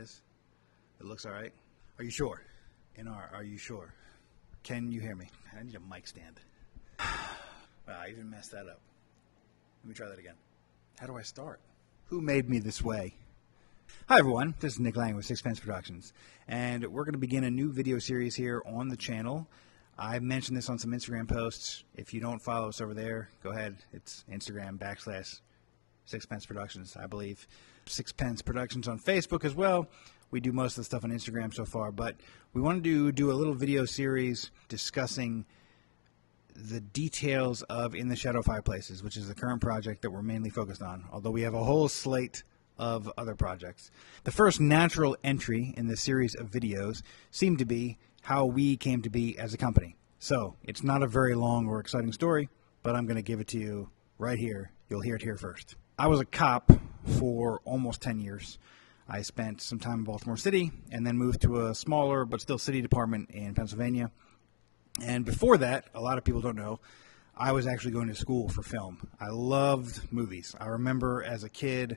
is. It looks all right. Are you sure? Are you sure? Can you hear me? I need a mic stand. Wow, I even messed that up. Let me try that again. How do I start? Who made me this way? Hi everyone, this is Nick Lang with Sixpence Productions, and we're going to begin a new video series here on the channel. I mentioned this on some Instagram posts. If you don't follow us over there, go ahead. It's Instagram / Sixpence Productions, I believe. Sixpence Productions on Facebook as well. We do most of the stuff on Instagram so far, but we wanted to do a little video series discussing the details of In the Shadow Fireplaces, which is the current project that we're mainly focused on, although we have a whole slate of other projects. The first natural entry in this series of videos seemed to be how we came to be as a company. So it's not a very long or exciting story, but I'm going to give it to you right here. You'll hear it here first. I was a cop for almost 10 years. I spent some time in Baltimore City and then moved to a smaller but still city department in Pennsylvania. And before that, a lot of people don't know, I was actually going to school for film. I loved movies. I remember as a kid,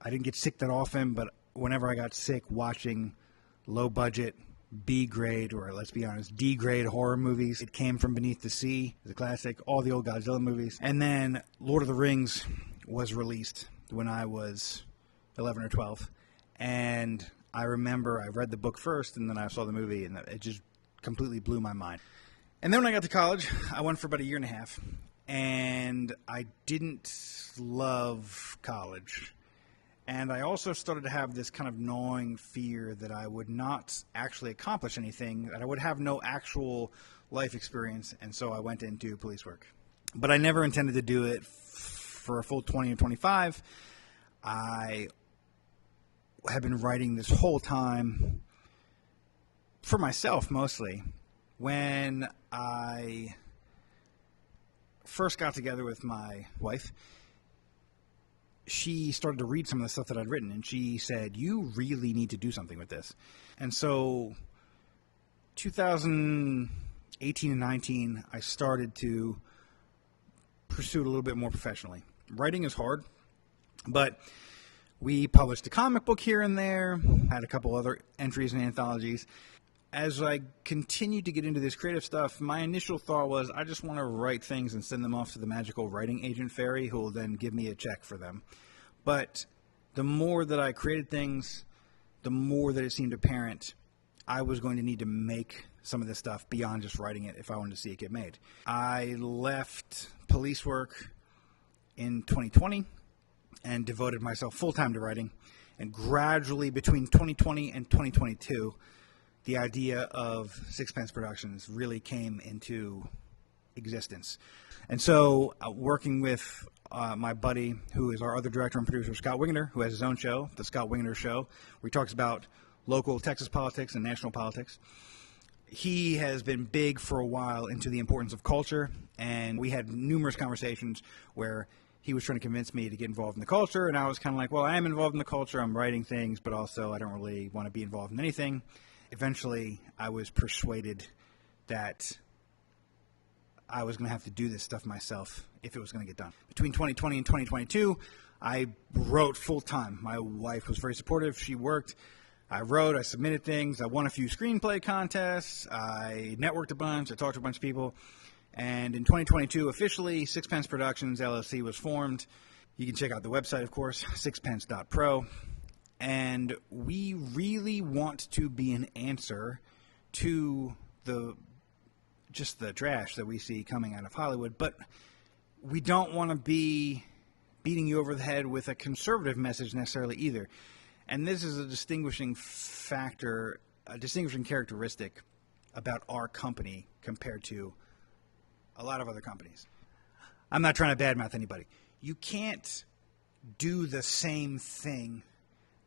I didn't get sick that often, but whenever I got sick, watching low-budget, B-grade, or let's be honest, D-grade horror movies. It came from Beneath the Sea, the classic, all the old Godzilla movies. And then Lord of the Rings was released when I was 11 or 12. And I remember I read the book first, and then I saw the movie, and it just completely blew my mind. And then when I got to college, I went for about a year and a half, and I didn't love college. And I also started to have this kind of gnawing fear that I would not actually accomplish anything, that I would have no actual life experience, and so I went into police work. But I never intended to do it for a full 20 or 25. I have been writing this whole time for myself mostly. When I first got together with my wife, she started to read some of the stuff that I'd written, and she said, you really need to do something with this. And so 2018 and 19, I started to pursue it a little bit more professionally. Writing is hard, but we published a comic book here and there, had a couple other entries in anthologies. As I continued to get into this creative stuff, my initial thought was I just want to write things and send them off to the magical writing agent fairy who will then give me a check for them. But the more that I created things, the more that it seemed apparent I was going to need to make some of this stuff beyond just writing it if I wanted to see it get made. I left police work in 2020 and devoted myself full-time to writing. And gradually between 2020 and 2022, the idea of Sixpence Productions really came into existence. And so working with my buddy, who is our other director and producer, Scott Wigner, who has his own show, The Scott Wigner Show, where he talks about local Texas politics and national politics. He has been big for a while into the importance of culture, and we had numerous conversations where he was trying to convince me to get involved in the culture, and I was kind of like, well, I am involved in the culture, I'm writing things, but also I don't really want to be involved in anything. Eventually, I was persuaded that I was going to have to do this stuff myself if it was going to get done. Between 2020 and 2022, I wrote full-time. My wife was very supportive. She worked. I wrote. I submitted things. I won a few screenplay contests. I networked a bunch. I talked to a bunch of people. And in 2022, officially, Sixpence Productions, LLC was formed. You can check out the website, of course, sixpence.pro. And we really want to be an answer to just the trash that we see coming out of Hollywood. But we don't want to be beating you over the head with a conservative message necessarily either. And this is a distinguishing factor, a distinguishing characteristic about our company compared to a lot of other companies. I'm not trying to badmouth anybody. You can't do the same thing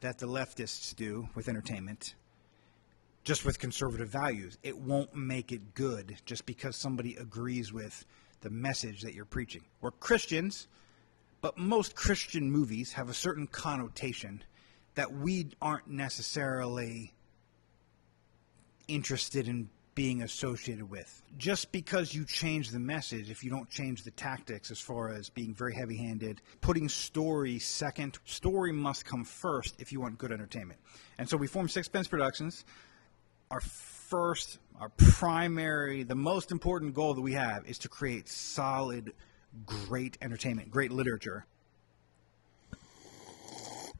that the leftists do with entertainment, just with conservative values. It won't make it good just because somebody agrees with the message that you're preaching. We're Christians, but most Christian movies have a certain connotation that we aren't necessarily interested in being associated with. Just because you change the message, if you don't change the tactics as far as being very heavy-handed, putting story second, story must come first if you want good entertainment. And so we formed Sixpence Productions. Our primary, the most important goal that we have is to create solid, great entertainment, great literature.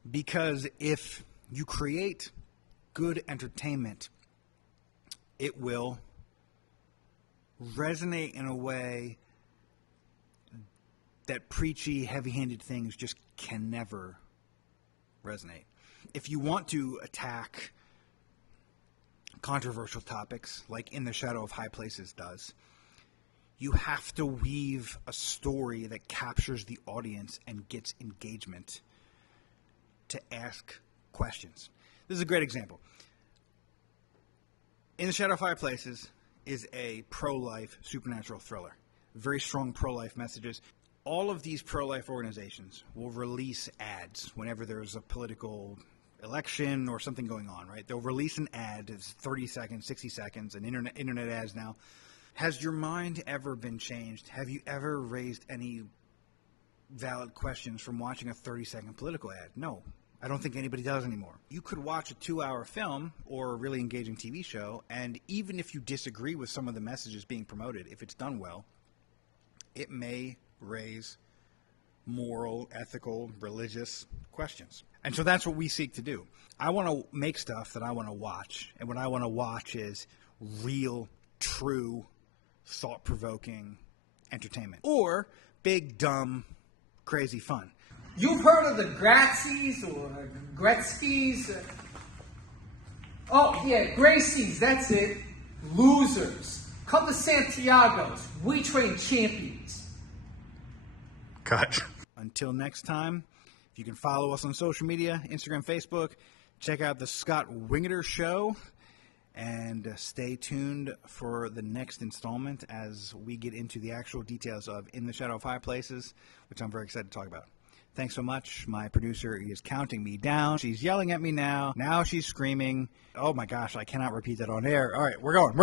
Because if you create good entertainment, it will resonate in a way that preachy, heavy-handed things just can never resonate. If you want to attack controversial topics, like In the Shadow of High Places does, you have to weave a story that captures the audience and gets engagement to ask questions. This is a great example. In the Shadow of High Places is a pro-life supernatural thriller. Very strong pro-life messages. All of these pro-life organizations will release ads whenever there's a political election or something going on, right? They'll release an ad. It's 30 seconds, 60 seconds, and internet ads now. Has your mind ever been changed? Have you ever raised any valid questions from watching a 30-second political ad? No. I don't think anybody does anymore. You could watch a 2-hour film or a really engaging TV show, and even if you disagree with some of the messages being promoted, if it's done well, it may raise moral, ethical, religious questions. And so that's what we seek to do. I want to make stuff that I want to watch, and what I want to watch is real, true, thought-provoking entertainment. Or big, dumb, crazy fun. You've heard of the Gratsies or Gretzky's? Oh, yeah, Gracies, that's it. Losers. Come to Santiago's. We train champions. Cut. Until next time, you can follow us on social media, Instagram, Facebook. Check out the Scott Wingeter Show. And stay tuned for the next installment as we get into the actual details of In the Shadow of High Places, which I'm very excited to talk about. Thanks so much. My producer is counting me down. She's yelling at me now. Now she's screaming. Oh my gosh, I cannot repeat that on air. All right, we're going.